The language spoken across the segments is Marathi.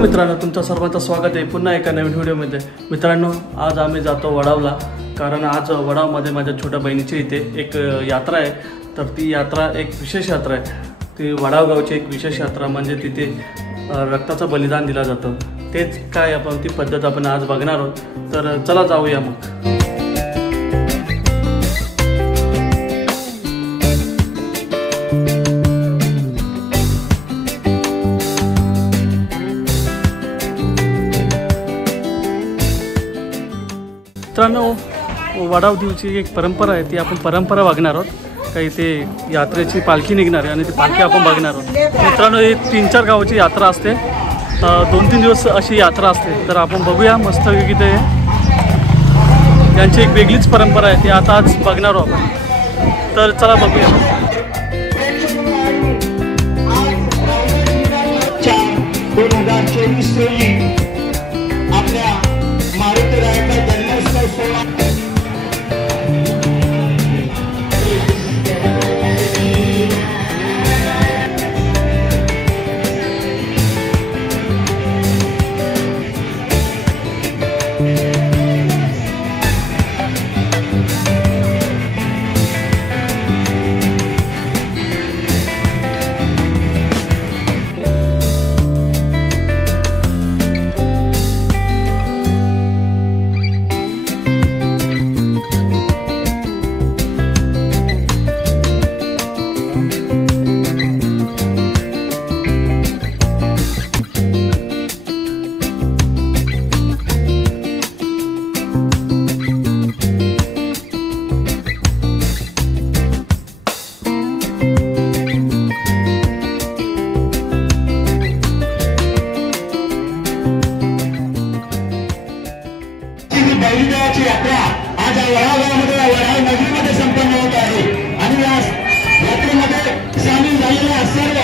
नमस्कार मित्रांनो, तुमचं सर्वांचं स्वागत आहे पुन्हा एका नवीन व्हिडिओमध्ये। मित्रांनो, आज आम्ही जातो वडावला, कारण आज वडावमध्ये माझ्या छोट्या बहिणीची इथे एक यात्रा आहे। तर ती यात्रा एक विशेष यात्रा आहे। ती वडाव गावची एक विशेष यात्रा म्हणजे तिथे रक्ताचं बलिदान दिलं जातं। तेच काय आपण ती पद्धत आपण आज बघणार आहोत। तर चला जाऊया मग। मित्रांनो, वडाव दिवशी एक परंपरा आहे, ती आपण परंपरा बघणार आहोत। काही ते यात्रेची पालखी निघणार आहे आणि ती पालखी आपण बघणार आहोत। मित्रांनो, ही 3-4 गावाची यात्रा असते, 2-3 दिवस अशी यात्रा असते। तर आपण बघूया मस्तपैकी ते त्यांची एक वेगळीच परंपरा आहे, ती आता आज बघणार आहोत आपण। तर चला बघूया। आपल्या मारुतीरायाचा जन्मोत्सव सोहळा बैलगावाची यात्रा आज वडागावामध्ये वडाव नगरीमध्ये संपन्न होत आहे। आणि या यात्रेमध्ये सामील झालेल्या सर्व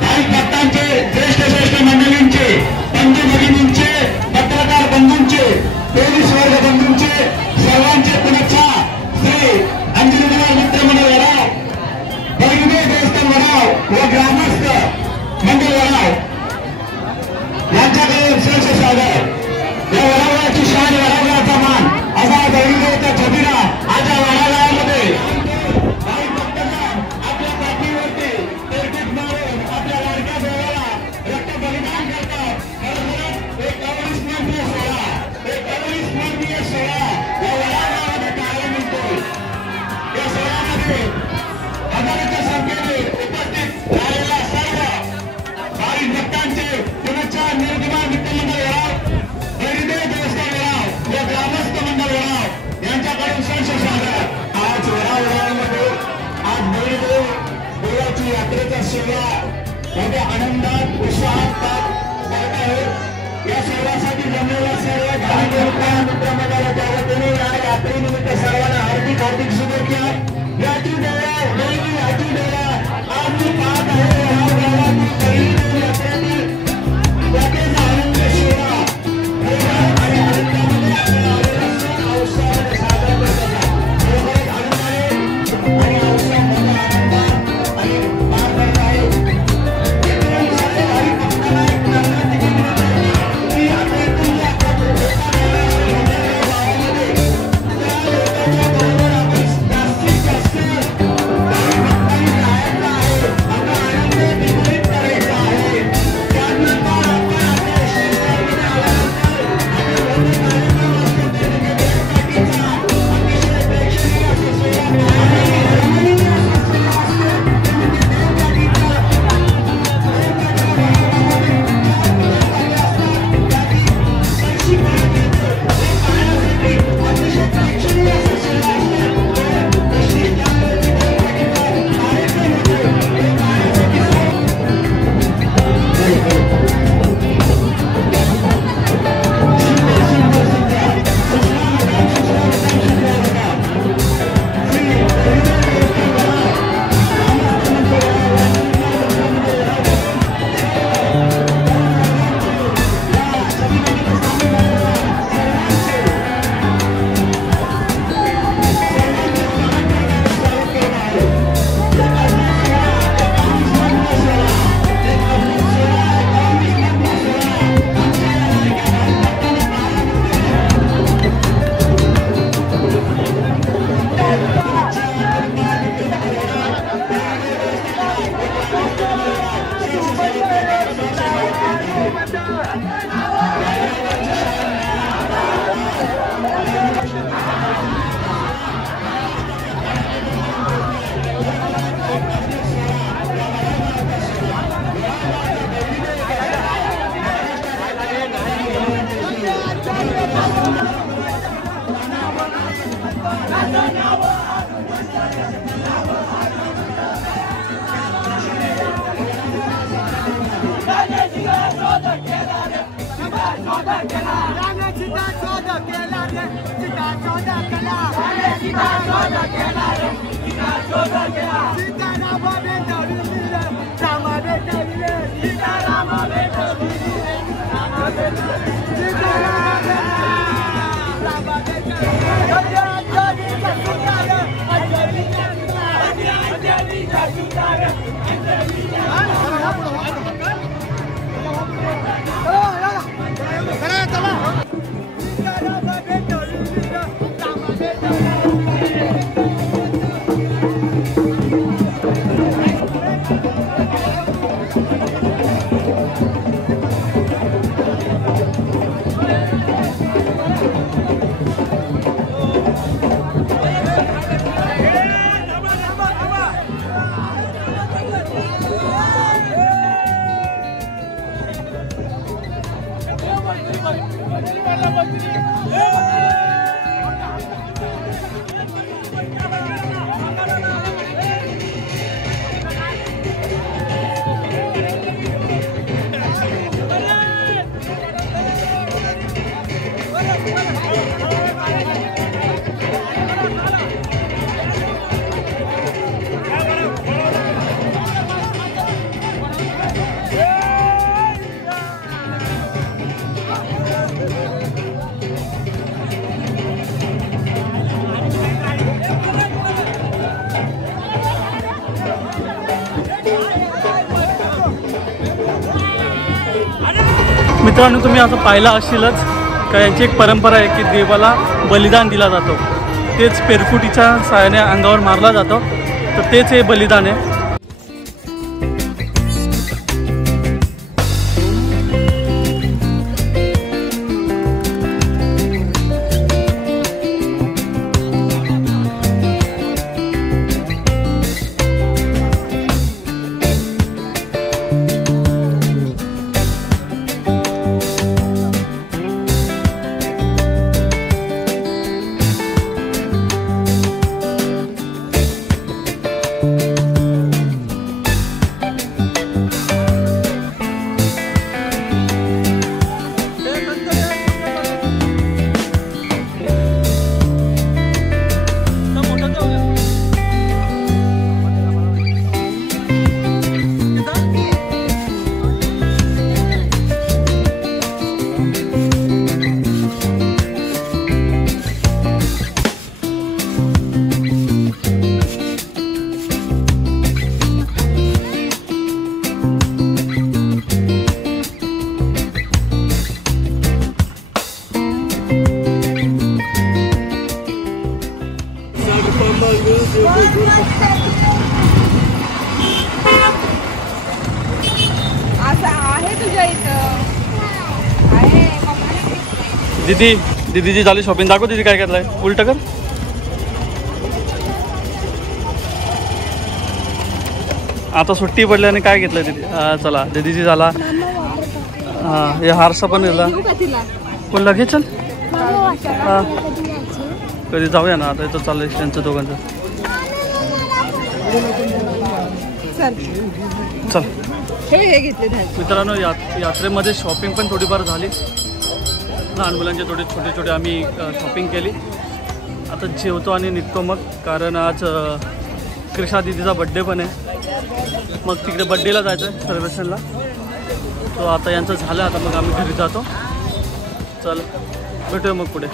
भाई भक्तांचे, ज्येष्ठ मंडळींचे, बंधू भगिनींचे, पत्रकार बंधूंचे, पोलीस वर्ग बंधूंचे सर्वांचे पुनश्चा श्री अंजलीधर मित्रमंडळ वडाव, बैलगाव देवस्थान वडाव व ग्रामस्थ मंडळ वडाव यांच्याकडे विशेष स्वागत। या वडावाची शान, वडावाचा मान असा बैलगावचा छबिना आज वडागावामध्ये काही भक्तांना आपल्या पाठीवरती तेरटीत मारून आपल्या लाडक्या देवाला रक्त बलिदान करतात। एक अविस्मरणीय सोहळा, एक अविस्मरणीय सोहळा या वडागावामध्ये पाहायला मिळतो। या सोहळ्यामध्ये हजारोच्या संख्येने उपस्थित झालेल्या सर्व भाविक भक्तांचे पुनश्चा निर्गमा मित्रमंडळ वडाव, ग्रामस्थ मंडळ वडाव यांच्याकडे विशेष स्वागत। आज वडावमध्ये आज बैलगाव देवाची यात्रेचा सोहळा मोठ्या आनंदात उत्साहात करत आहे। या सोहळ्यासाठी जमलेल्या सर्व भाविक मित्रमंडळाच्या वतीने या यात्रेनिमित्त सर्वांना हार्दिक शुभेच्छा। याची देवा बैलगाव याची देवा आज मी पाहत आहे वडाव गावातील बैलगाव यात्रेतील यात्रेचा आनंद सोहळा आणि जास्तीत जास्त मित्रांनो, तुम्ही आता पाहिलं असेलच का यांची एक परंपरा आहे की देवाला बलिदान दिला जातो, तेच पेरकुटीच्या साहाय्याने अंगावर मारला जातो, तर तेच हे बलिदान आहे. दीदीची झाली शॉपिंग. दाखव दीदी काय घेतलंय. उलट कर. आता सुट्टी पडल्याने काय घेतलंय दीदी. चला दीदीची झाला. हां, हे हारसा पण घेतला. कोण लगेच चल. हां, कधी जाऊया ना. आता इथं चाललंय त्यांचं दोघांचं. चल. मित्रांनो, यात्रेमध्ये शॉपिंग पण थोडीफार झाली. लहान मुलांचे थोडे छोटे छोटे आम्ही शॉपिंग केली. आता जेवतो आणि निघतो मग, कारण आज कृष्णा दीदीचा बड्डे पण आहे. मग तिकडे बड्डेला जायचं आहे सेलिब्रेशनला. तो आता यांचं झालं. आता मग आम्ही घरी जातो. चल भेटूया मग पुढे.